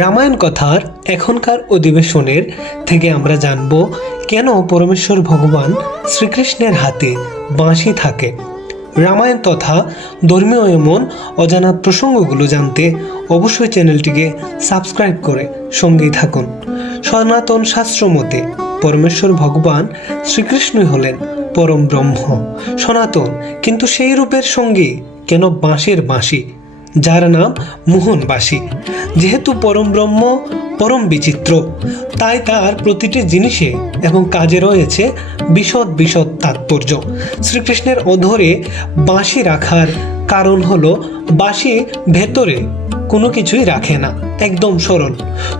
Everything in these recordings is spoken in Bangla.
রামায়ণ কথার এখনকার অধিবেশনের থেকে আমরা জানব কেন পরমেশ্বর ভগবান শ্রীকৃষ্ণের হাতে বাঁশি থাকে। রামায়ণ তথা ধর্মীয় এমন অজানা প্রসঙ্গগুলো জানতে অবশ্যই চ্যানেলটিকে সাবস্ক্রাইব করে সঙ্গেই থাকুন। সনাতন শাস্ত্র মতে পরমেশ্বর ভগবান শ্রীকৃষ্ণই হলেন পরম ব্রহ্ম, সনাতন, কিন্তু সেই রূপের সঙ্গে কেন বাঁশের বাঁশি, যার নাম মোহনবাসী। যেহেতু পরম ব্রহ্ম পরম বিচিত্র, তাই তার প্রতিটি জিনিসে এবং কাজে রয়েছে বিশদ বিশদ তাৎপর্য। শ্রীকৃষ্ণের অধরে বাঁশি রাখার কারণ হলো বাঁশি ভেতরে কোনো কিছুই রাখে না, একদম সরল।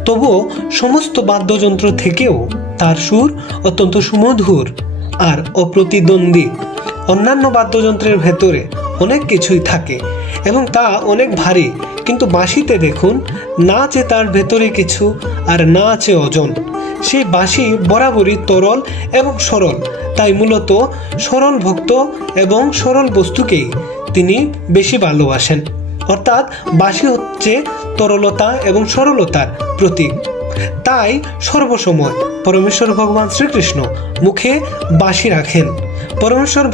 তবুও সমস্ত বাদ্যযন্ত্র থেকেও তার সুর অত্যন্ত সুমধুর আর অপ্রতিদ্বন্দ্বী। অন্যান্য বাদ্যযন্ত্রের ভেতরে অনেক কিছুই থাকে এবং তা অনেক ভারী, কিন্তু বাঁশিতে দেখুন, না আছে তার ভেতরে কিছু আর না আছে ওজন। সেই বাঁশি বরাবরই তরল এবং সরল, তাই মূলত সরল ভক্ত এবং সরল বস্তুকেই তিনি বেশি ভালোবাসেন। অর্থাৎ বাঁশি হচ্ছে তরলতা এবং সরলতার প্রতীক। তাই সর্বসময় পরমেশ্বর ভগবান শ্রীকৃষ্ণ মুখে বাঁশি রাখেন। পরমেশ্বর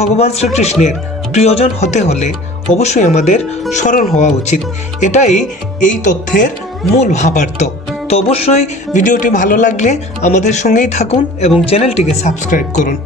ভগবান শ্রীকৃষ্ণের প্রিয়জন হতে হলে অবশ্যই আমাদের সরল হওয়া উচিত। এটাই এই তথ্যের মূল ভাবার্থ। তো অবশ্যই ভিডিওটি ভালো লাগলে আমাদের সঙ্গেই থাকুন এবং চ্যানেলটিকে সাবস্ক্রাইব করুন।